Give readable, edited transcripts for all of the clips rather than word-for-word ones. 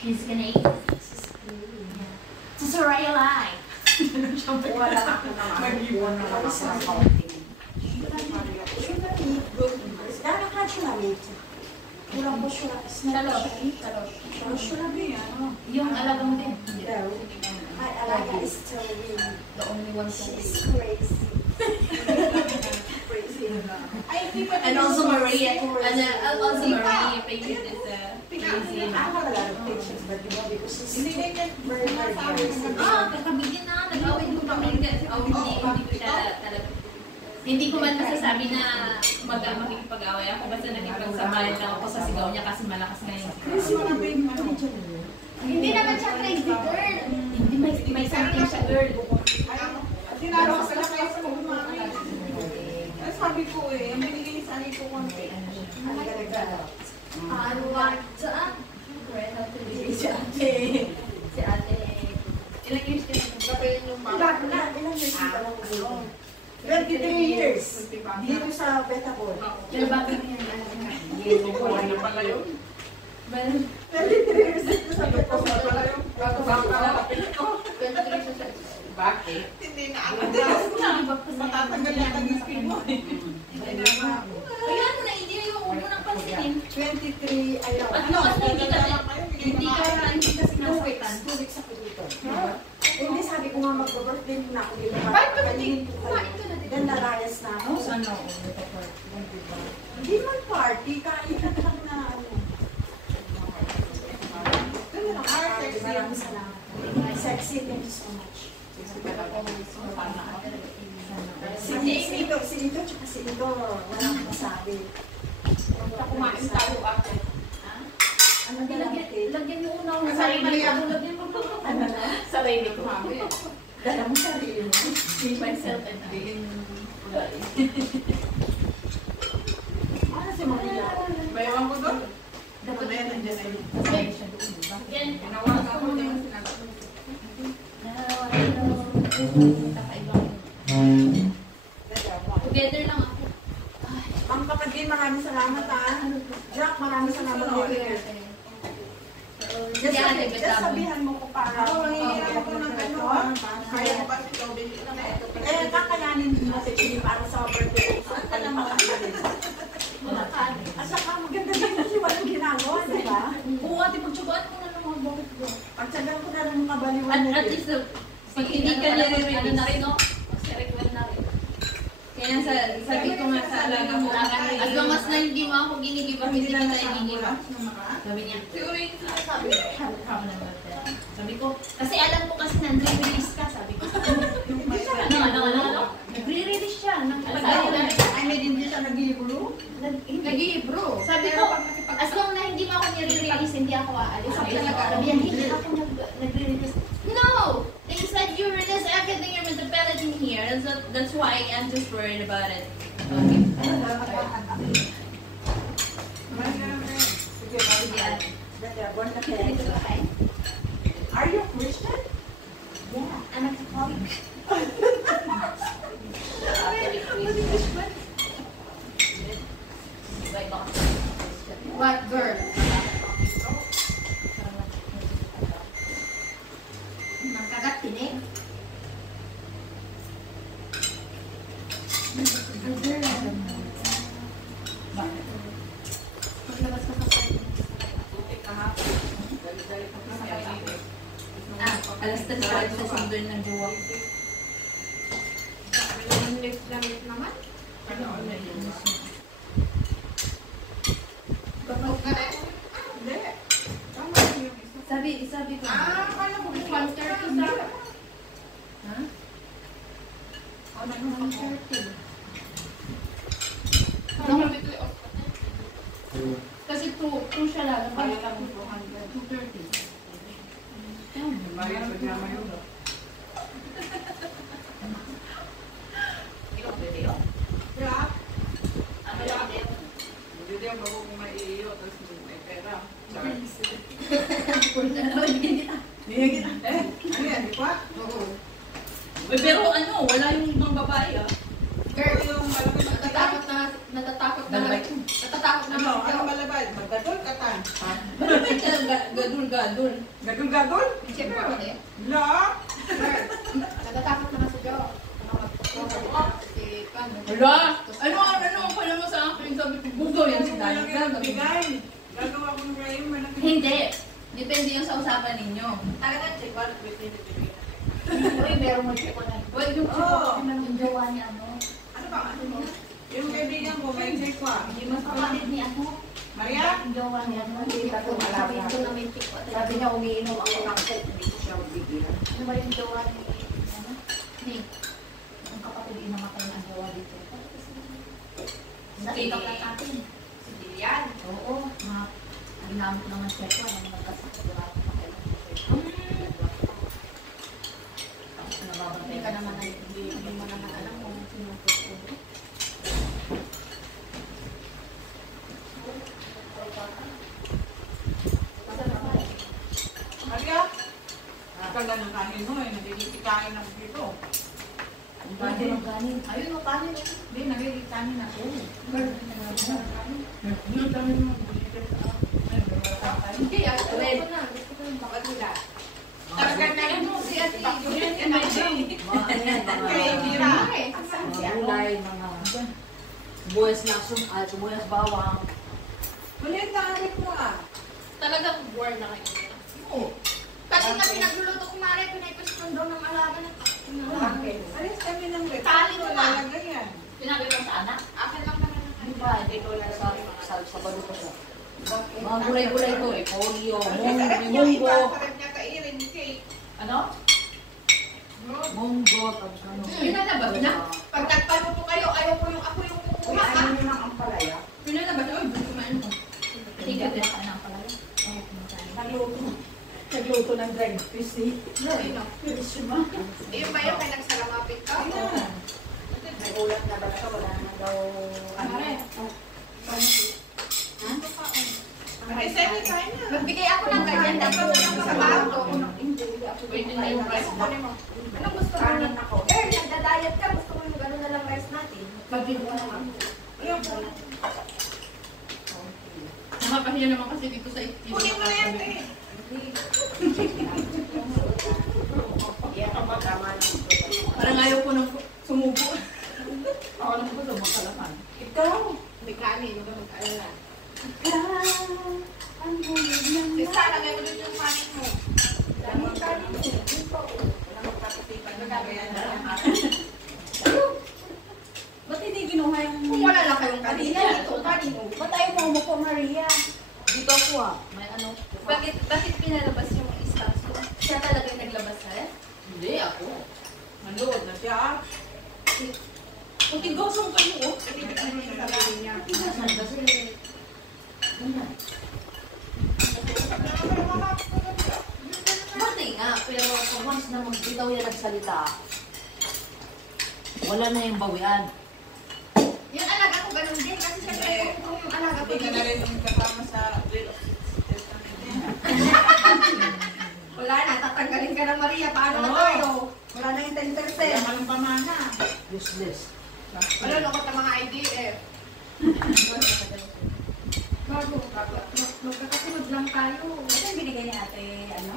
She's Canadian. Sa Soraya Lai. Wala ako naman. Mag-iwan na lang ako ng counting. Gano'n ka siya na-meet? Kulang mo siya. Talos. Yung alaga mo din. My alaga is still really. The only one She's crazy. Crazy. And also Maria. And also Maria. Patient is crazy. I have a lot of patience, but you know, because she's very crazy. Kakabigyan na. Nag-away ko kami. Hindi ko siya talaga. Hindi ko man nasasabi na makikipag-away ako. Basta nakipagsabayan lang ako sa sigaw niya kasi malakas na yun. Hindi naman siya crazy girl. Hindi may something siya girl. Tinaraw sa kayo sa kumami. Sabi ko eh, ang binigay sa akin ko konti. I want to si ate. Si ate. Ilang years ka na? Ilang years ka lang ko? 23 years. Dito sa Betacol. Pero bakit yan? Ano pala yun? 23 years dito sa Betacol. Bakit? Hindi na ako. Matatanggal yan ang skin mo eh. Kaya ano na, hindi yung ulo ng pansinin. 23, ayaw. At noon na hindi ka sinasakitan. 2 weeks ako dito. Hindi, sabi ko nga mag-birthday na ako dito. Bakit ka kumain ka na dito? Then nalayas na ako. Sana ako nagpa-party. Hindi man party, kain na lang na ano. Maraming salamat. Sexy, thank you so much. Si Ito, tsaka si Ito, walang masabi. Kumain tayo ate. Ano na lang ate? Lagyan mo una ang sarili ko. Lagyan mo Ano na? sarili ko. Dala mo sarili mo. Me, myself, and I. Ano si Maria? Bayawan ko doon. Dapat Ayan, nandiyan na yun. Yan. Pinawagan ko din yung sinasabi. Together lang ako. Ang kapatid, maraming salamat ha. Jack, maraming salamat. Just sabihan mo ko para. Ako, manghihirap ako ng ano ha. Kaya ko kasi ikaw din. Eh, kakayanin mo si Chili para sa birthday. Saan ka naman kakayanin? At saka maganda din kasi walang ginagawa, di ba? Oo, ate, pagtsugaan ko na lang mga bakit ko. Pagtsagan ko na lang mga baliwan At least, pag hindi ka nire-release, ano na rin, no? Request na rin. Kaya sabi ko nga sa alaga ko, as long as na hindi mo ako ginigiba, hindi kita ginigiba. Sabi niya, Siguro yung sinasabi. sabi ko, kasi alam ko kasi nandre-release ka, sabi ko. Ano? Nagre-release siya. Ay, may din siya nag-iibro? Nag-iibro. Sabi ko, as long na hindi mo ako nire-release, hindi ako aalis. Sabi niya, hindi ako nagre-release. No! They said you release everything you're meant to pellet in here. That's why I'm just worried about it. Are you Christian? Yeah, I'm a Catholic. What girl? Nagkagat tinig. Maglabas ka sa party. Alas 3 sa sundon ng jowa. Lamit naman. Ano yun? Hindi. Tama yung isa. Sabi ko. Kala ko 1:30 sa... Ha? Ano 1:30. Kasi 2 siya lang. Kaya lang po. 2:30. Bayad sa drama yun. Yeah. Hindi ang bago kung may iyo, tapos may pera. Ano yan, di ba? Oo. Pero ano, wala yung ibang babae ah. Girl, yung malaki Natatakot na. Ano? Ano malabad? Magdadol ka ta. Malapit ka lang gadul-gadul. Gadul-gadul? Siyempre ako eh. La? Natatakot naman sa Jo. Wala! Ano pala mo sa akin? Sabi ko, gusto yan si Dani. Bigay. Gagawa ko ng rayon. Malaki. Hindi. Depende yung sa usapan ninyo. Talagang check out with the Uy, meron mo check ko na. Well, yung Oo. Yung jowa ni ano. Ano ba? Ano mo? Yung kaibigan ko, may check ko. Hindi mas kapatid ni ano. Maria? Yung jowa ni ano. Sabi ko na may check ko. Sabi niya umiinom ako ng coke, hindi ko siya bigyan. Ano ba yung jowa ni ano? Ni. Ang kapatid inamatay ng jowa dito. Nakita ka natin. Si Dilian. Oo. Ginamit naman check ko. Ano nagkasakit. Wala akong pakialam. Hindi ka naman hindi mo naman alam kung sino po. Maria? Nakakala ng kanin mo eh. Nagigitikain ng dito. Ang kanin. Ayun o, kanin. Hindi, nagigitikain na ako. Hindi, gusto ko na. Gusto ko yung Bakit nila? Talaga na yun mo si Ate. Yun yung kay Mira. Mga gulay, mga buwes na buwes bawang. Kulit na alit mo ah. Talagang bored na kayo. Oo. Kasi na pinagluluto ko mare, pinay-question daw ng alaga ng Bakit? Alis kami ng rep. Tali mo ba? Lalagay yan. Sinabi mo sa anak? Akin lang naman ang Di ba? Hindi ko lang sa Sabado pa siya. Mga gulay-gulay to eh. Polio, munggo. Parang niya kairin cake. Ano? Munggo, tapos ano. Pinalabas na? Pag nagpalo po kayo, ayaw ko yung ako yung Uy, kukuha ka. ano na ang palaya? Pinalabas na, uy, gusto kumain ko. Sige, ka na pala yun. Nagluto ng dried fish eh. Sino? Yung ba yung may nagsalamapit ka? Ayun. May ulat na bala ka, wala naman daw ano. Ay, semi kain na. Magbigay ako ng ganyan, dapat mo lang sa bago. Hindi ako Pwede na yung rice. Anong gusto mo? Kanin ako. Girl, nagda-diet ka, gusto mo yung gano'n na lang rice natin. Pag-ibig ko naman. Ayun. Nakapahiya naman kasi dito sa itim. Kunin mo na yan eh. Yan ang magkama ng Parang ayaw ko nang sumubo. Ako lang po sa mga kalaman. Ikaw. May kanin, huwag ka mag-alala. Si Sarah, may ulit yung kanin mo. Daming kanin eh. Wala magpapatipan na gagayan na lang. Ba't hindi kinuha yung... Kung wala lang kayong Kanina, kanina, ito, kanin mo. Ba't tayo mo mo po, Maria? Dito ako ah. May ano. Bakit pinalabas yung staff ko? Siya talaga yung naglabas na rin? Hindi, ako. Manood na siya. Kung tigosong kayo, oh. Saan kasi? Ganyan. Mati nga, pero kung once na magbitaw yan nagsalita, wala na yung bawian. Yung alaga ko ganun din, kasi syempre kung yung alaga ko Hindi ka na rin yung kasama sa Will of Testament niya. wala na, tatanggalin ka ng Maria, paano na Oo. tayo? Wala na yung 10%. Kaya malang pamana. Useless. Wala na ko sa mga IDF. Bago, magkakasunod lang tayo. Ito yung binigay ni ate, ano?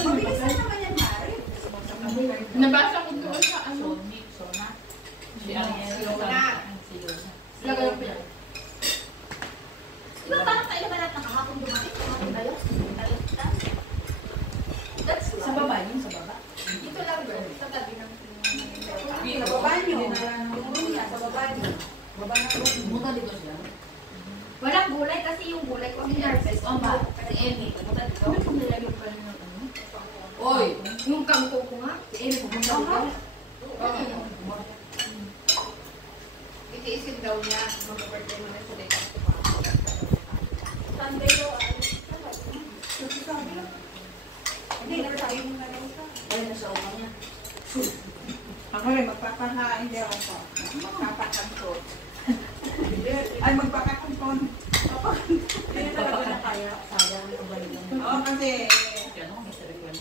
Mabilisan naman yan, Mari. Nabasa ko doon sa ano. Sona. Si Ariel. Si Yona. Lagay ko yan. Diba parang tayo ba lahat nakakapong dumating? Dumating kayo? That's Sa baba yun, sa baba. Ito lang girl, sa tabi ng... Sa baba nyo. Yung room niya, sa baba nyo. Baba na room. Pumunta dito siya. Walang gulay kasi yung gulay ko ang harvest. Oo ba? Si Emmy, pumunta dito. Ano kung nilagay pa rin ng ano? Oy! Yung kangko ko nga. Si Emmy, pumunta dito. Itiisin daw niya. Mag-birthday mo na sila. Sunday ko ay... Hindi, nagsabi mo na lang siya. Ay, nasa upa niya. Ako rin, magpapahain din ako. Magpapakantot. Ay, magpakakanton. Hindi talaga na kaya. Sayang ito ba yun? Oo, kasi Ano, may sarili yan.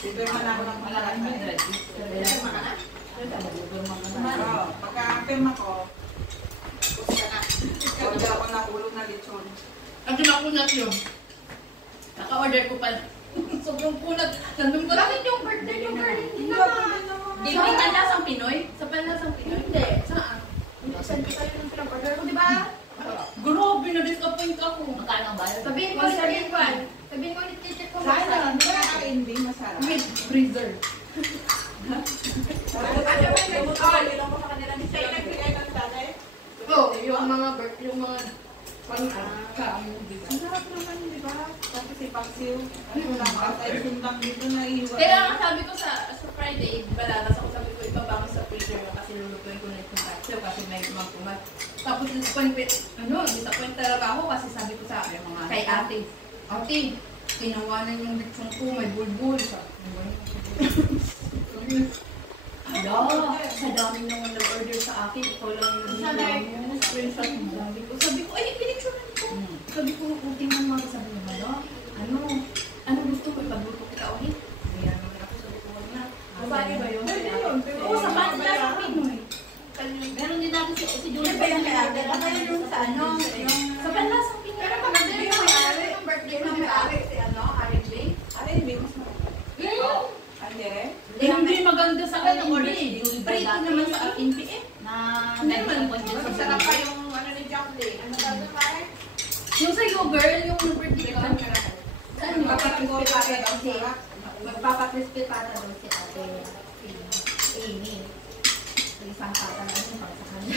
bibir man ako ng Malaking malakay. yung drive. Kaya, Mga na? Nagdurman ka na. pirma ko. Pusta na. Hindi ako nahulog na lechon. At yung nakunat yun. Naka-order ko pa. Sobrang kunat. Nandun ko lang. Bakit yung birthday yung girl? Hindi Hindi naman. ako din naman. Di ba panlasang Pinoy? Sa panlasang Pinoy? Hindi. Saan? Send ko tayo ng pinag-order ko, di ba? Grabe, na-disappoint ako. Magkano ba? Sabihin ko ulit kay Juan. Sabihin ko ulit kay Check ko. Sana, di ba hindi masarap? With freezer. Oo, yung mga yung mga pang-kaamo dito. Ang sarap naman, di ba? Tapos si Paksiw. Ano lang, kahit sundang dito na iwan. Kaya nga sabi ko sa Friday, balalas ako, sabi ko ipabango sa freezer kasi lulutuin ko na itong katsup kasi may kumag-kumag. Tapos disappoint talaga ako kasi sabi ko sa kay ate, tinawanan yung lechon ko, may bulbul. Sa dami naman nag-order sa akin, ikaw lang yung screenshot mo. Sabi ko, ay, pinicturean ko. Sabi ko, tingnan mo, sabi mo, ano gusto mo, ipagluto kita ulit? Ayan naman ako, sabi ko, wala na. Babae ba yun? Oo, sa banla sa Pinoy. Meron din natin si Julie. Ano yung kaya? Ano yung sa ano? Sa banla sa Pinoy. Pero maganda rin yung may-ari. Yung birthday ng may-ari. Si ano? Arik Bay? Ano yung bigos mo? Ano Hindi maganda sa akin, hindi. Pretty naman sa akin, Na Hindi naman. Masarap pa yung ano ni Jacqueline. Ano ba ito pare? Yung sa'yo, girl, yung birthday ko. Saan yung Magpapagod pa rin ang sarap. magpapakrispy pata daw si ate Amy. Isang pata na yun para sa kanya.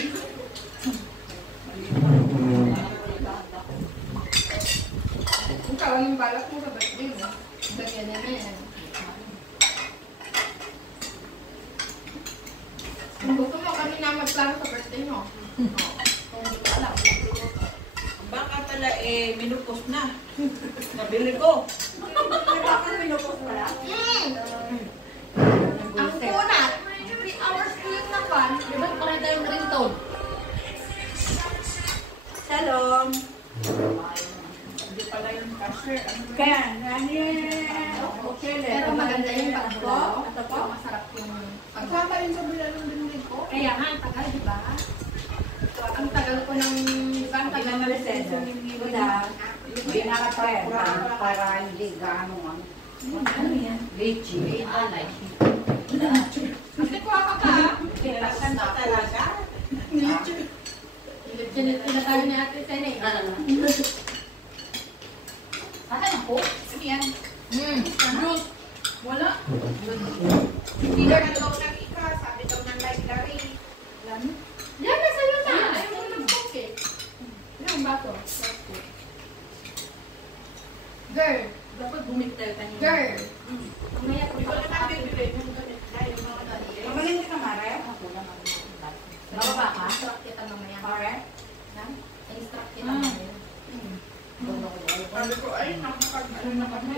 Kung kawan yung balak mo sa birthday mo, ganyan na yan. Kung gusto mo kami na magplano sa birthday mo. Kung hindi ko alam. Baka pala minupos na. Nabili ko. Bakit minupos mo lang? Ang kunat, 3 hours ulit na pan. Di ba parang tayong ringtone? Shalom. Hindi pala yung cashier. Kaya, nani, okay. Pero maganda yung pagbo. Ito po? Masarap yung Kasama rin sa bilang din ko. Kaya nga, ang tagal, di ba? Ang tagal ko ng... Di ba? Ang tagal Ilang reseda? Kuda. Pinaka-pera para hindi gano'ng ano. Ano yan? Leche. Kasi kuha ka pa. Kinalasan ka talaga. Pinatayo ni Ate Sene. Asan ako? Ano yan? Bruce, wala. Hindi na daw nag-ika. Sabi daw ng library. Yan, nasa iyo na. Ayaw mo nag-cook eh. Yung bato. Girl. Dapat bumili tayo kanina. Girl. Mamaya ko Ikaw na bibili. Mamalindi ka, Mare? Bababa ka? Instruct kita mamaya. Mare? Instruct kita mamaya. Sabi ko, ay, nakapag-ano na kami.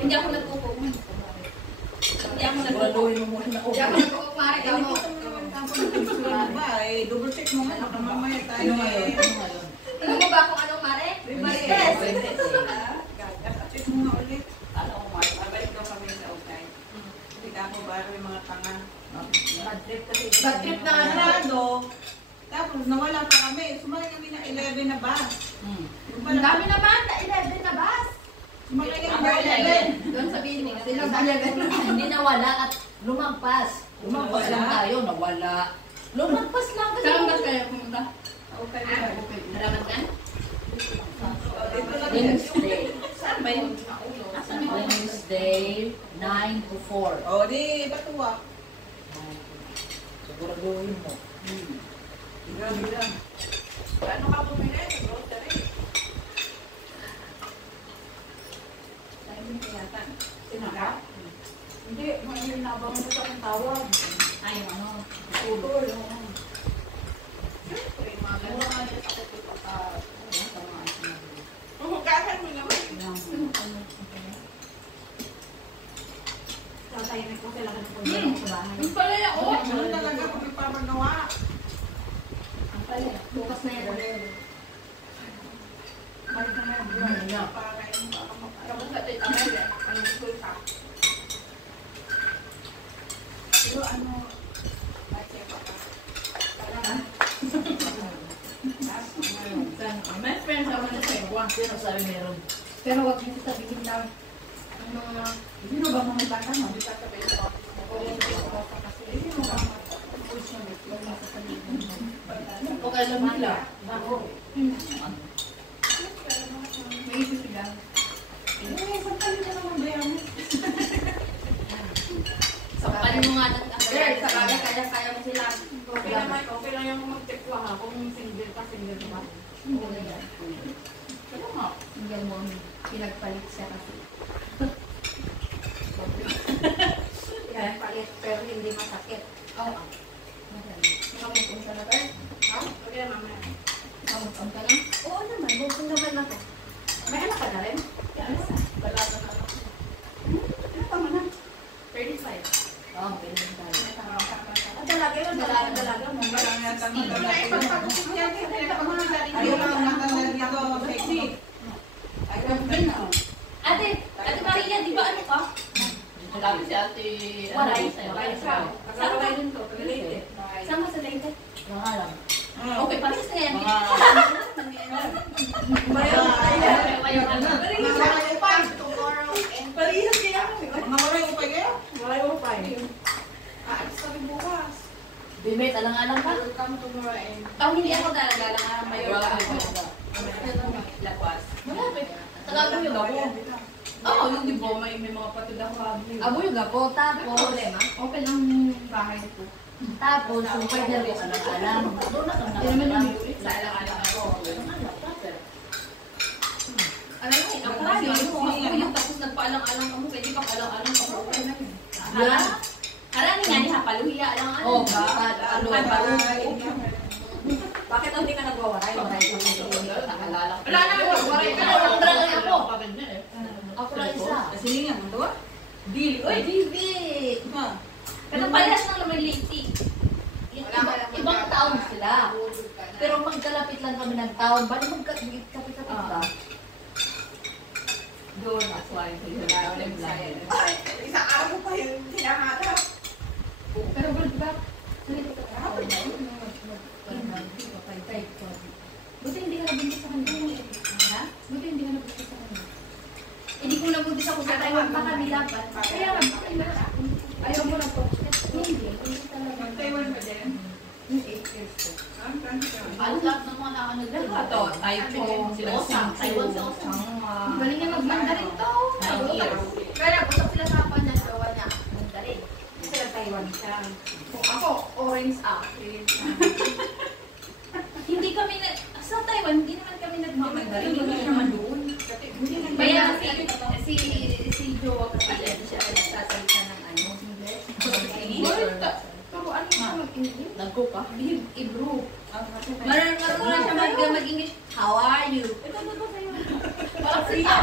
Hindi ako nagkukuha. Hindi ako nagkukuha. Graduin mo muna. Hindi ako nag-cook, Mare. Ay, Kamo. hindi ko naman kapag picture ba? Double check mo nga. Baka mamaya tayo. Ano ngayon? Alam mo ba kung anong Mare? Yes. Check mo nga ulit. Ano ko nga? Babalik daw kami sa outside. Hindi ka ako ba yung mga tanga. Bad trip kasi. Bad trip na ano. Sarado. Tapos nawala pa kami. Sumakay kami na 11 na bus. Yung Ang pala, dami naman. Na 11 na bus. sumakay kami Number na 11. Doon sabihin mo. Sila ba? Hindi nawala at lumagpas. Lumagpas lang tayo, nawala. Lumagpas lang kasi. Saan ba kayo pumunta? Okay. Salamat ka? Wednesday. Saan ba yun? Wednesday, 9 to 4. O, di batuwa. Siguraduhin mo. Grabe lang. Ano ka bumili? Grocery. Timing kaya yata. Sinaka? Hindi, may nabang mo sa akong tawag. Ay, ano. Utol. Siyempre, mga ganun. Huhugasan mo naman. Tatayimik ko sila kasi kung meron sa bahay. Yung pala yan, oh! Ganun talaga kung may papagawa. Ang pala. Bukas na yan. Balik na nga. Para yung baka Tapos sa tayo tamay eh. Anong school ka? Pero ano, Ay, siya pa ka. My friends ako na sa iwa. Sino sabi meron? Pero wag niyo sabihin lang ang mga Sino ba mga bata mo? Di ba sabay ko? o alam nila. Ako. May isip sila. Saan ka naman ba yan? Sampalin mo nga ng Girl, sa bagay, kaya mo sila. Okay lang yung magtikwa ha. Kung single ka, single ka. Pero nga, single mom, pinagpalit siya kasi. Kaya palit, pero hindi masakit. Oo. Nakamutong siya na tayo. Ha? Okay na mamaya. Nakamutong ka na. Oo naman, bukong naman ako. May anak ka na rin? Balata na ako. Ano pa man? 35. Oo, pwede tayo. Dalaga yun, dalaga mo. Parang yata magdadagdag. Ayaw lang matanda dito, sexy. Ate Maria, di ba ano ka? Sabi si ate, Waray. Waray. Tagalay din to, Tagalay. Sama sa Leyte. Nangalang. Okay, parehas na yan. Mga... Parehas kaya kami. Mga waray upay kayo? Malay mo pa eh. Aalis kami bukas. Bimit, alang-alang ka? Welcome to Moraen. Hindi ako talaga lang ang mayor ka. Lakwas. Malapit. Tagagawin ako. Oo, yung di ba, may mga patid ako habli. Abo yung gapo, tapos... Problema? Okay lang yung bahay ko. Tapos, yung pwede rin alang-alang. Doon na kang Hindi naman yung alang-alang. sa alang-alang ako. Ano Ako kasi, ako yung tapos nagpaalang-alang ako, pwede pa paalang-alang ako. Okay na yun. Yan? Harani nga ni Hapaluhiya, alang-alang. Oo, bakit? Ano? Bakit hindi ka nagwawaray? Waray ko nito. Nakalala ko. Wala na ako, waray ka na. Wala lang ako. eh. Ako lang isa. Silingan mo to? Dili. Uy, Bibi! Ma. pero parehas lang naman late. Ibang taon sila. Pero magkalapit lang kami ng taon. Bali magkapit-kapit ba? Doon, that's why. Isang araw pa yun. Sinangatap. Pero good ba? Buti hindi ka nabuntis sa kanila. Ha? Buti hindi ka nabuntis sa kanila. Hindi ko nabuntis ako sa Taiwan pa kami dapat. Kaya nga, ayaw mo na po. Hindi talaga. Mag-Taiwan ba din? Yung 8 years ko. Alak ng mga ano doon. Ito, Taiwan, sila Osang, Taiwan sa Osang. Ang galing nga mag-Mandarin to. 9 years. Kaya usap sila sa hapon na gawa niya. Mandarin. Sila Taiwan siya. Kung ako, orange apple. Hindi kami na, sa Taiwan, hindi naman kami nagmamandarin. Hindi naman doon. Kaya si Jowa kasi siya nagsasalita ng ano, English. Pero ano siya mag-English? Nag-cook ka? Ibro. Marunong siya mag-English. How are you? Parang siya.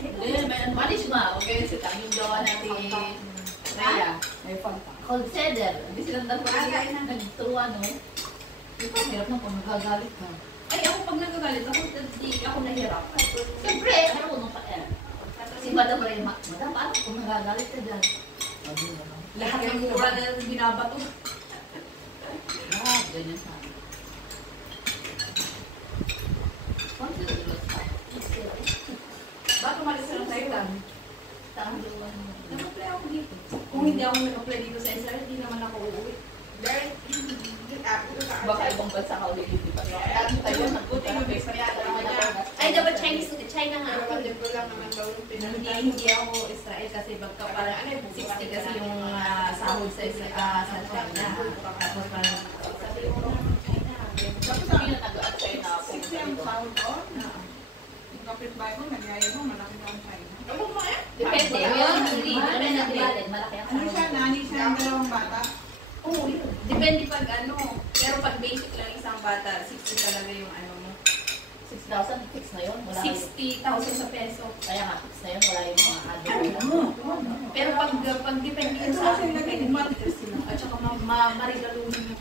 Hindi, may malis ma. Okay, si Tanging Jowa natin. Raya. May fanta. Consider. Hindi silang nagturuan, no? Ito, hirap na kung nagagalit ka. Ay, ako pag nagagalit ako, hindi ako nahirap. Siyempre, marunong ka eh. Si Madam Ray, Madam, paano kung nagagalit ka dyan? Sabi mo naman. Lahat ng mura na binabato. Ah, ganyan sa akin. Ba't umalis ka ng Thailand? Nag-apply ako dito. Kung hindi ako nag-apply dito sa Israel, hindi naman ako uuwi. Baka ibang bansa ka ulit dito pa. Lagi tayo nagpunta na base naman ako. Ay, dapat China nga ako. Hindi ako Israel kasi bagka parang 60 kasi yung sahod sa China. Tapos parang Sabi na nag-aat sa'yo na ako. 60 ang pound on. Yung kapitbahay ko, nagyaya mo, malaki na ang China. Depende. Hindi. Malaki ang Ano siya, nani siya ang dalawang bata? Oo, yun. Depende pag ano. Pero pag basic lang isang bata, 60 talaga yung ano mo. 6,000 fix na yun. Wala 60,000 sa peso. Kaya nga, fix na yun. Wala yung mga ano. Pero pag depende yun sa akin, nag-edit sila. At saka marigaluhin mo.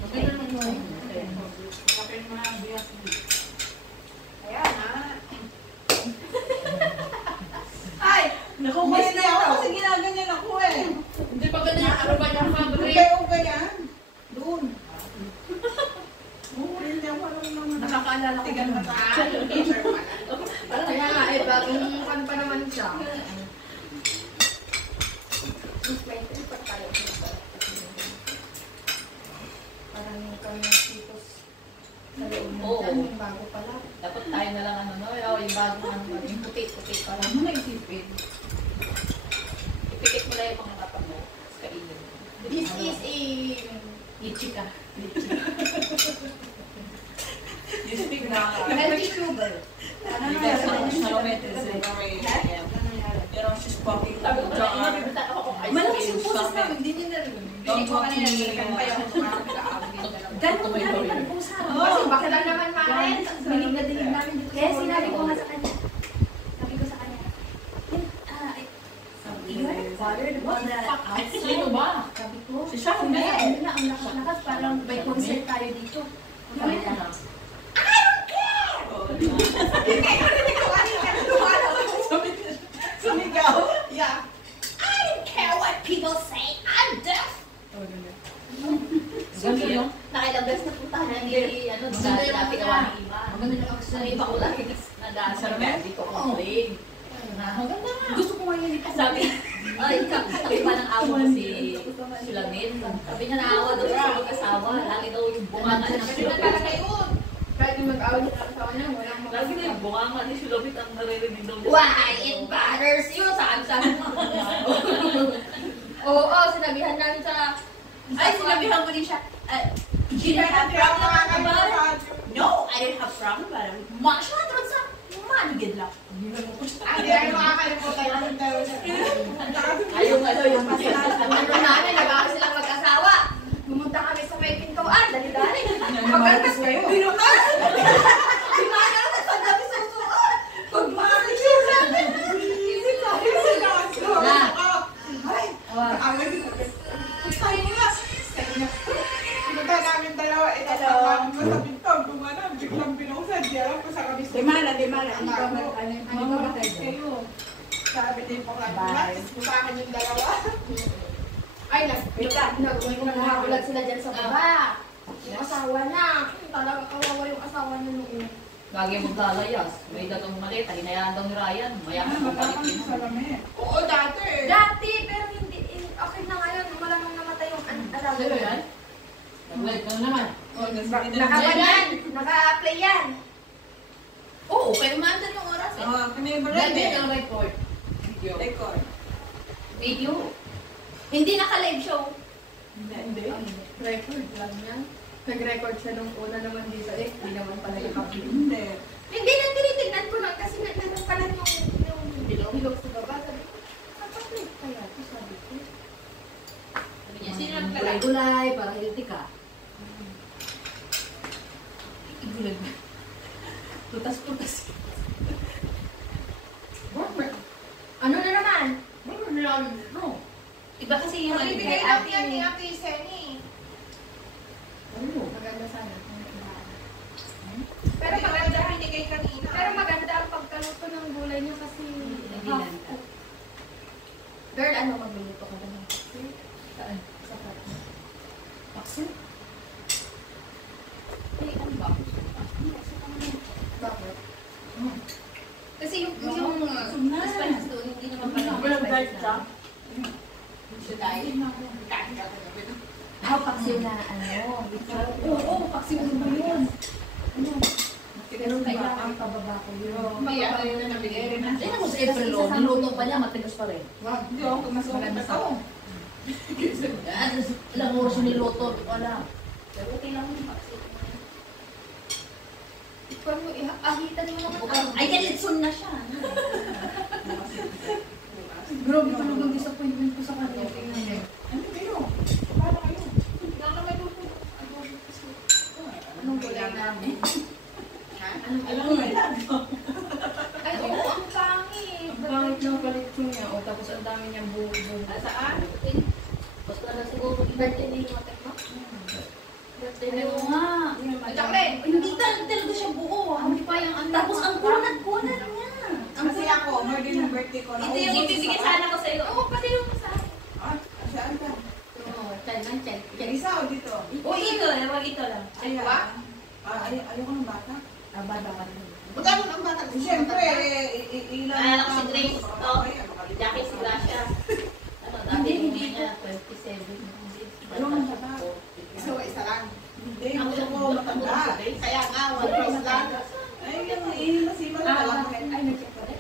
Kapit mo na ang biyak. Kaya na. Ay! Nakukulit na ako kasi ginaganyan ako eh. Hindi pa ganyan, ano ba yung fabric? Okay yan. Doon. Oo, hindi ako alam naman. Nakakaalala bago pala. Dapat tayo na lang ano, no? Yung bagong ano, yung puti-puti pa lang. Ano mo naisipin? Ipikit mo lang yung mga mata mo. Kainin. This is a Ichika. You speak na. Healthy sugar. Ano You nangyari? guys are kilometers away. You know, she's walking to Sabi ko the pala, jar. inabita ako kung ice Malakas cream. yung boses namin, hindi niya narinig. Don't talk to me. Ganun ka namin nag-usap. Oo. Kasi baka lang naman maaari. Dinig na dinig namin dito. Kaya sinabi ko nga sa kanya. Sabi ko sa kanya, father, the one that Sino ba? sabi ko, Si Sharon "Hindi, na. ano na, ang lakas-lakas, parang may concert tayo dito. Sabi niya, Sumigaw. Yeah. I don't care what people say. I'm deaf. Sabi yung nakailang beses na punta na ni ano, dati gawa ni Iman. maganda yung accent. Sabi pa ko lang, nag-asar dito ko playing. Maganda nga. Gusto ko ngayon ito. Sabi, ay, kakiba ng amo ko si Lamin. Sabi niya naawa daw siya sa mag-asawa. Lagi daw yung bunganga niya. Kasi na talaga yun. Kahit yung mag-awal niya sa asawa niya, walang Lagi na yung bunganga ni Shulobit ang naririnig daw niya. Why? It bothers you. Sabi mo. Oo, sinabihan namin sa... Ay, sinabihan mo din siya. You don't have problem about it? No, I didn't have problem about it. Masya, tawag sa manigid lang. Hindi ay makakalimutan yung daw siya. Ayaw nga daw yung Ano namin, nagkaka silang mag-asawa. Pumunta kami sa may pintuan, dali-dali. Magkaltas kayo. Pinukas! Di ba na sa pagdabi sa suot? Pagmamit siya namin. Sabi mo nga. Pinunta namin dalawa. Ito sa namin ko sa pinto. Gumana. Biglang binuksan. Di alam ko sa kami. Limana. Ano ba kayo? Sabi din po nga. Matis mo sa akin yung dalawa. Ay, nagkulat sila dyan sa baba. Yung asawa na. Talaga kawawa yung asawa niya noon. Lagi mong lalayas. May datong malita. Hinayaan daw ni Ryan. Mayaman mo palit din. Oo, dati. Dati, pero hindi. Okay na ngayon. Wala nang namatay yung asawa Sino niya. yan? Nag-wait ka na naman. Nakabanyan. Naka-play yan. Oo, pero mandal yung oras eh. Kami ba Dahil ang record. Record. Video. Hindi naka-live show. Hindi. Record lang yan. Nag-record siya nung una naman dito. Hindi naman pala yung copy. Hindi. Hindi na tinitignan ko lang kasi nagtanong pala yung Hilog sa baba. Sabi ko, nakaplay kaya ito, sabi ko. Sabi niya, Sino ang pala? Gulay-gulay, para healthy ka. Igulad na. Tutas-tutas. Ano na naman? No. Iba kasi yung Bibigay lang yan ni Ate Seni. Maganda sana. Pero maganda binigay kanina. Pero maganda ang pagkaluto ng gulay niya kasi Nagilan. Girl, ano magluluto ka naman? Saan? Sa kwarto. Pakso? Eh, ano ba? Bakit? Kasi yung spices doon, hindi naman pala. Walang guard ka? Paksiw na ano. Oo, paksiw na yun. Ano? Pero kailangan pababa ko yun. May yun na nabigay rin na. Ay, naku sa April o. Niluto pa niya, matigas pa rin. Hindi ako masukit ako. Ilang oras yung niluto, wala. Pero okay lang yung paksiw. Ikaw mo, ahitan mo naman. Ay, kalitsun na siya. Grabe talaga ang disappointment ko sa kanya. Tingnan mo. Ano kayo? Paano kayo? Anong gulay namin? Anong Alam gulay? mo yan. Ay, oo, ang pangit. Ang pangit ng kalitsun niya. O, tapos ang dami niyang buo-buo. Saan? Basta na siguro Birthday ni Matek mo? Birthday ni Ayaw nga. Jacqueline. Hindi talaga siya buo. Hindi pa yung ano. Tapos ang kunat-kunat niya. Kasi ako, more din yung birthday ko. Ito yung ibibigay sana ko sa'yo. Oo, pati yung sa akin. Ah, saan ka? Oo, chan lang, chan. Isa o dito? O ito, ewan ito lang. Ayan. Ayoko ng bata. Bata ka rin. Magkano ang bata? Siyempre, ilan Alam ko si Grace. Oh, Jackie Jackie si Gracia. Ano, dati hindi niya, 27. Ayoko ng bata. Isa lang. Hindi, gusto ko matanda. Kaya nga, one rose lang. Ay, ganun, inimasiman na lang. Ay, nag-check ko rin.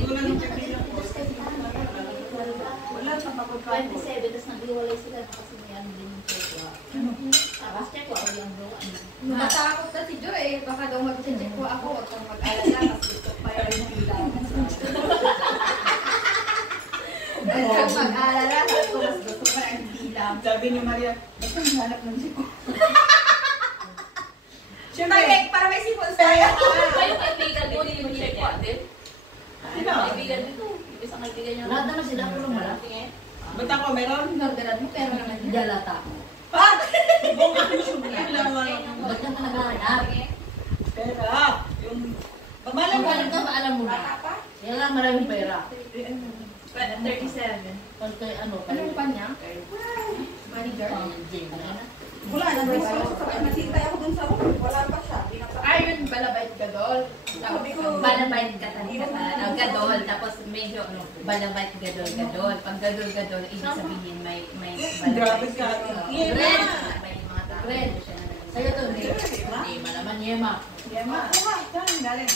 Wala nang kaibigan ko. Wala sa pagod 27, tapos nag-iwalay sila kasi may ano din yung check. Tapos check ko, ako yung bro. Natakot na si Jo eh. Baka daw mag-check ko ako. Huwag kang mag-alala. Mas gusto pa yun yung bilang. Huwag kang mag-alala. Mas gusto pa yung bilang. Sabi ni Maria, ba't ang hanap ng siko? Siyempre, Para may sipon sa'yo. Kayo kaibigan ko, hindi mo check ko din. sino? Kaibigan nito. Yung isang kaibigan niya. Lahat naman sila, puro malaki. Ba't ako meron? Inorderan mo, pero naman yun. Jalata. Ibang action na lang lang. Ba't ka naghahanap? Pera, yung... Kung Pamalang galing ka, maalam mo na. Yan lang maraming pera. 37. Pag kay ano, Anong pa niya? Manager? Jane, ano na? Wala na rin sa nasintay ako dun sa room. Wala pa siya. Ayun, balabait gadol. Sabi ko, Balabait gadol, tapos medyo ano, balabait gadol. Pag gadol, ibig sabihin may Grabe ka. Red! May mga tao. Red. Sa'yo to, Red. Yema? Yema naman, Yema. Yema. Ako nga, saan galing?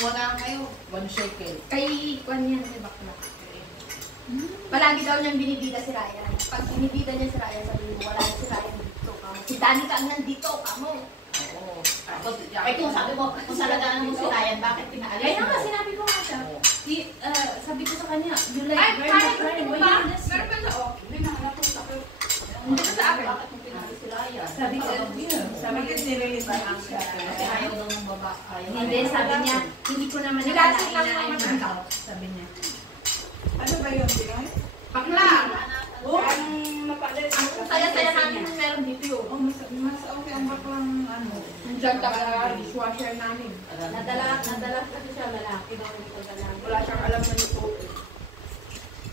Wala kayo. 1 shekel. Kay Kwan yan, si Bakla. Palagi daw niyang binibida si Ryan. Pag binibida niya si Ryan, sabi mo, wala si Ryan dito. Kamo. Si Danica ang nandito, kamo. Oo. Tapos, ay kung sabi mo, kung salagaan mo si Ryan, bakit pinaalis Kaya mo? nga, sinabi ko nga siya. Sabi ko sa kanya, you like Ay, very kaya much ko Ryan. ba? Why you just... Meron pa siya, oh. May nakalap ko sa Hindi ko sa akin. Bakit mo pinaalis si Ryan? Sabi ko, Sabi ko, nirelease na ang siya. Kasi ayaw daw ng baba. hindi, sabi niya, hindi ko naman Nilasin lang nakalain naman na ang out. Sabi niya. Ano ba yun, Pinoy? Bakla! Oh, Ang napalit. Ang saya-saya namin yung meron dito yun. oh, mas okay ang baklang ano. Nandiyan talaga, dishwasher namin. Nadala kasi siya lalaki daw dito lalaki. Wala siyang alam na nito.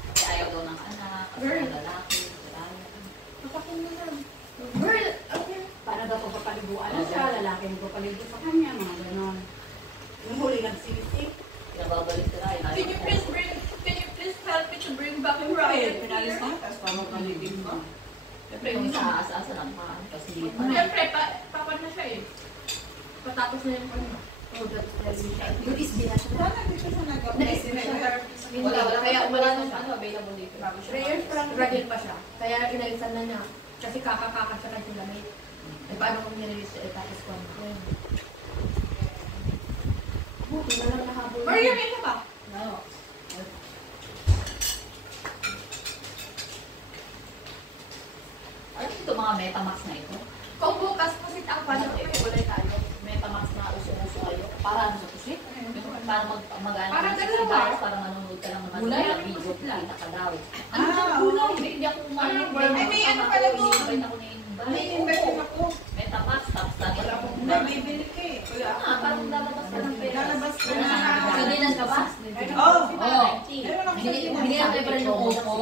Kasi ayaw daw ng anak, kasi Girl. ng lalaki, si Ryan. Papakin mo na. Girl, okay. Para daw pagpapaliguan na siya, lalaki mo papaligo sa kanya, mga ganon. Yung huli nagsisik. Pinababalik si Ryan. Can you please help me to bring back Right, Ryan pinalis here? na, tapos pamagalitin ko. Siyempre, yung sa asa-asa lang pa. Kasi hindi pa. Siyempre, papan na siya eh. Patapos na yung ano. Oh, that's very sad. Yung isbi na siya. Sana dito siya nag-apply. Wala, kaya wala wala na ano, available dito. Prayers from Ragil pa siya. Kaya inalisan na niya. Kasi kakakaka siya kasi lamit. Eh, paano kung nirelease siya? Tapos ko ano. Buti na lang nahabol. Maria, may isa pa? No. Alam mo ito mga Metamax na ito? Kung bukas po si Tang, paano kayo ulay tayo? Metamax na uso-uso kayo. Para ano sa pusit? Para mag-ano Para sa dalawa. sitas, para manonood ka lang naman Gulay? sa video, kita ka daw. Ano Ah, ba gulay? Hindi ako umano. Ay, may ano pala mo. Invite ako na invite. May invite ako. Metamax, tapos lagi ako Hindi, bibili ka eh. Ah, parang lalabas ka ng pera. Lalabas ka na. Sabihan ka ba? Oh, Oo. meron ako sa Binigyan ko pa rin yung upo.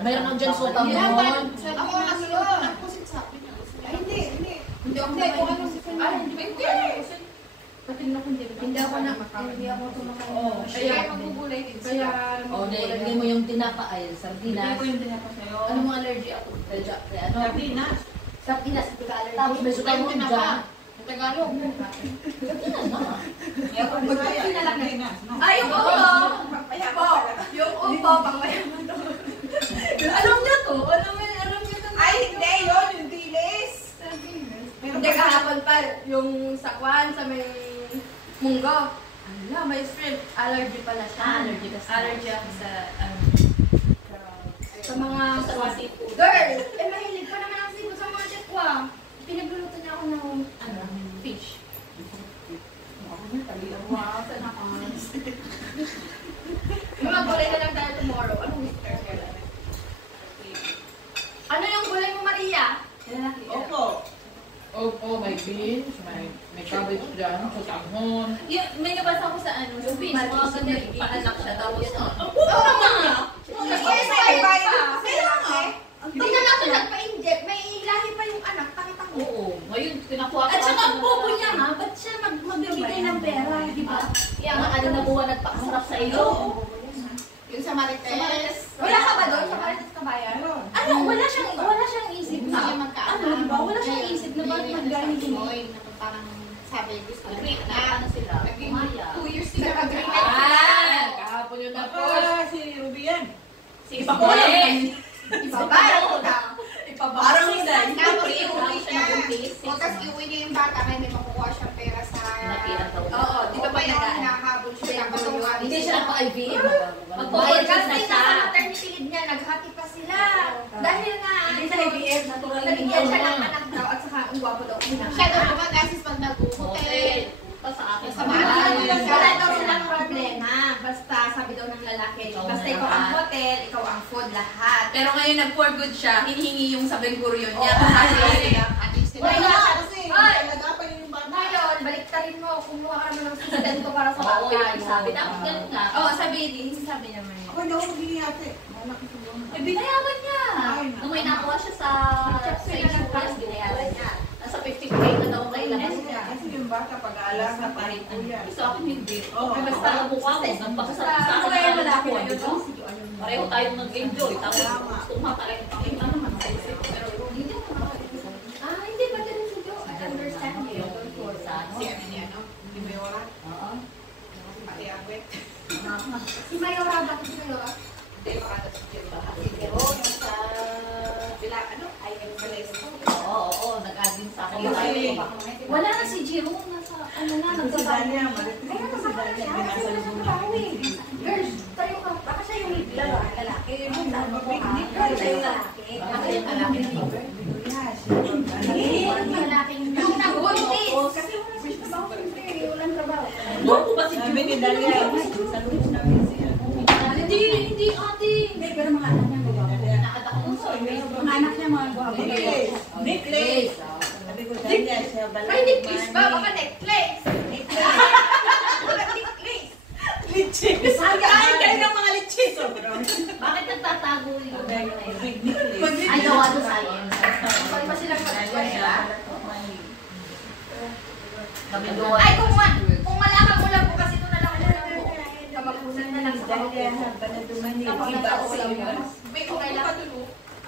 Mayroon ng dyan sopa mo. Ako ang nasunod. Ay, hindi. Hindi ako Hindi, kung ano Ah, hindi. Patin ako hindi ako na hindi ako tumakain. Oo. Kaya magugulay din. Kaya O, bigyan mo yung tinapa ay Hindi sardinas. ko yung dinapa sa'yo. Ano mo allergy ako? Kaya ano? Sardinas. Sardinas, hindi ka allergy. Tapos may suka mo dyan. Tagalog. Sardinas na. Kaya kung Bisaya, sardinas. No? Ay, yung upo! Yung upo, pang mayaman to. Alam niya to. Alam niya to. Ay, hindi yun. Yung dilis. Hindi kahapon pa. Yung sakwan sa may munggo. Ano, may shrimp. Allergy pala siya. Allergy ka sa- Allergy ako sa mga Sa mga seafood. Girl! Eh, mahilig pa naman ang seafood sa mga chekwa. Pinagluluto niya ako ng fish. Wow, sana ka. Mga gulay na lang tayo tomorrow. Anong Mr. Ano yung gulay mo, Maria? Opo. Opo, may beans, may cabbage dyan, sa tanghon. May nabasa ko sa ano, sa fish. Mga ganyan, paanak siya. Tapos, Oo naman niya. tingnan natin nagpa-inject. May lahi pa yung anak. Pakita ko. Oo, ngayon pinakuha ko. At saka ang bobo niya ha, ba't siya magbibigay ng pera, di ba? Kaya nga ano na buwan nagpakasarap sa iyo. Yung sa Marites. Wala ka ba doon? Sa Marites ka ba yan? Ano? Wala siyang isip na. Ano, di ba? Wala siyang isip na bakit parang sabi gusto Agree na. na ano sila. Umaya. 2 years sila agreement sila. Kahapon yun na po. Si Ruby yan. Sige, Iba ko lang. Ibabayo ka. Parang hindi. Tapos iuwi siya niya. nag-umpis. O tapos iuwi niya yung bata kaya may makukuha siyang pera sa... Nakira daw. Oo, di ba ba yung nagaan? hinahabol siya ng katawan? Hindi siya nagpa-IVF. Magpapalagay Magpapalagay kasi na siya. nasa maternity leave niya, naghati pa sila. Dahil nga, Hindi sa IVF, natural na nabigyan siya ng anak daw at saka ang gwapo daw. Siya daw mag-assist pag nag-hotel. Pa sa akin. Sa wala daw silang problema. Basta sabi daw ng lalaki, basta ikaw ang hotel, ikaw ang food, lahat. Pero ngayon nag-for good siya, hinihingi yung sa Bengurion niya. Kasi Wala Kasi Ay! talaga pa yung bata. Ngayon, baliktarin mo, kumuha ka naman ng sustento para sa Oo, bata. yung sabi. Dapat ganun nga. Oo, sabi naman niya. Ako hindi ako magbiniyate. Malaki sa buwan. Eh, binayaran niya. Ay, Nung may nakuha siya sa insurance, binayaran niya. Nasa 50K na daw kailangan niya. Kasi yung bata pag-aalaga pa rin po yan. Sa akin hindi. Oo. Okay, basta mukha mo. Nagpakasal sa akin. Kaya lalaki na yun. Pareho tayong nag-enjoy. Tapos gusto kumakain ng pakita naman sa isip. Pero hindi niya Hindi ba ganun si Joe? I understand you. sa ano. Si ano niya, no? Si Mayora. Oo. Pati Agwet. Si Mayora, bakit si Mayora? Hindi, makata si Jim. Pero yung sa... Bila, ano? Ay, ang balis. Oo, nag-add din sa akin. Kasi- Wala na si Jerome. Nasa ano na, Si nagsasabi. Dalia, maritin ko si Dalia. Binasalubong. Girls, tayo ka. Baka siya yung lalaki. Yung ano ko ha? Girls, Siya yung lalaki. Baka yung lalaki ni Yung lalaking... Yung nabuntis. Kasi wala siya trabaho. Walang trabaho. Doon ko ba si Sabi ni Dalia, salubong namin si ano. Hindi ate. Hindi, pero mga anak niya mga gwapo. Nakita ko sa Mga anak niya mga gwapo. Necklace. Necklace. Sabi ko, Dalia, siya bala. May necklace ba? Baka necklace. Wala necklace. Lichis. Ay, kayo ng mga lichis. Sobrang. Bakit nagtatago yung Big necklace. ay gawa to science. Pwede pa silang mag-wala. Kami gawa. Ay, kung wala kang ulam po kasi doon na lang ulam po. Kamapunan na lang sa Dalia, pangko. haba na dumani. Kapag Iba ako nag-ulam sa ka. iyo. Okay lang.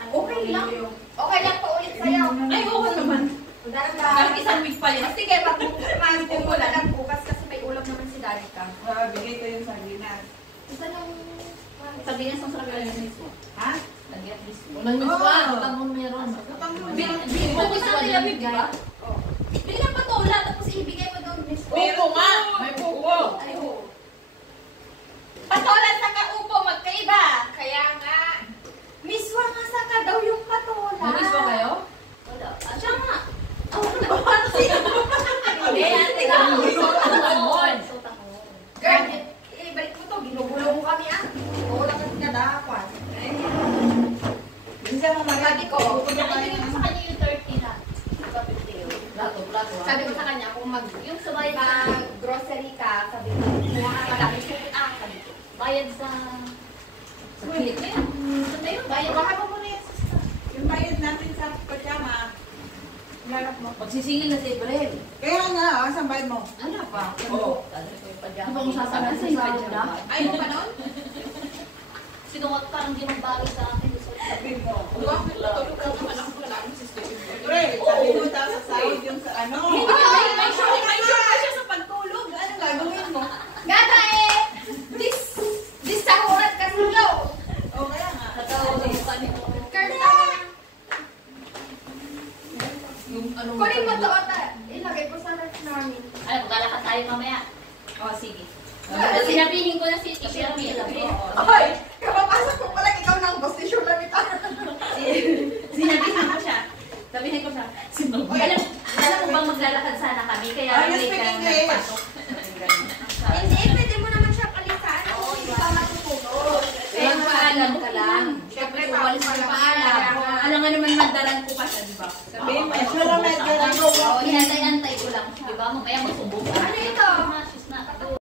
Okay lang. Okay lang pa ulit sa'yo. Ay, oo naman. Parang isang week pa yun. Sige, kung wala lang bukas kasi may ulam naman si Daddy ka. Bigay ko yung sardinas. Gusto nung... Sabihin sa sarili mismo. Ha? Lagyan mismo. Unang Oo. Utang mo meron. Bili mo ko sa nilamig, di ba? Bili ka patola, tapos ibigay mo doon mismo. Upo nga! May pupo! Ay, oo. Patola sa kaupo, magkaiba. Kaya nga. Miswa nga saka daw yung patola. Mamis ba kayo? Wala. Ah, siya nga. Hindi, ate ka. Sultan. Girl, ibalik mo to. Ginugulo mo kami ah. Oo lang kasi kadakwan. Minsan mo Sabi ko, Nakibigay ko sa kanya yung 30 na. Diba 50 yun? Plato. sabi ko sa kanya, kung Yung sa bayad sa... mag-grocery ka, sabi ko, kumuha ka malaki supit sabi ko. Bayad sa... Sa kilit na yun. Sa yun, bayad. Baka mo muna yung sister. yung bayad natin sa pajama, lalak mo. Magsisingil na si Ibrahim. Kaya nga, saan bayad mo? Ano pa? Oo. Ano ko yung pajama? Ano bang sasabihin sa iyo na? Ay, mo pa nun? Sinuwag parang di magbagay sa akin. Sabi mo. Tulog ka naman ako wala akong sister. Pre, sabi mo daw sa sahod yung sa ano. May sure pa siya sa pagtulog. Anong gagawin mo? Gata eh! This sahuran kasi yo! O kaya nga. Natawag ko kanina. Karta! Yung anong... Kunin mo to, ata. Ilagay ko sa ref namin. Ay, maglalakad tayo mamaya. Oh, sige. Sinabihin ko na si Shirley. Ay! Kapapasok ko pala ikaw ng boss ni Shurlamit. Sinabihin ko siya. Sabihin ko siya. Alam mo bang maglalakad sana kami? Kaya Oh, you late speak ka English. nagpasok. Hindi, pwede mo naman siya palitan. Oo, hindi pa matutulog. Kaya paalam ka lang. Siyempre, Uwalis mo yung paalam. Alam nga naman magdaran ko pa siya, di ba? Sabi mo, sure na medyo. Oo, hinantay-antay ko lang. Di ba? Mamaya magsumbong ka.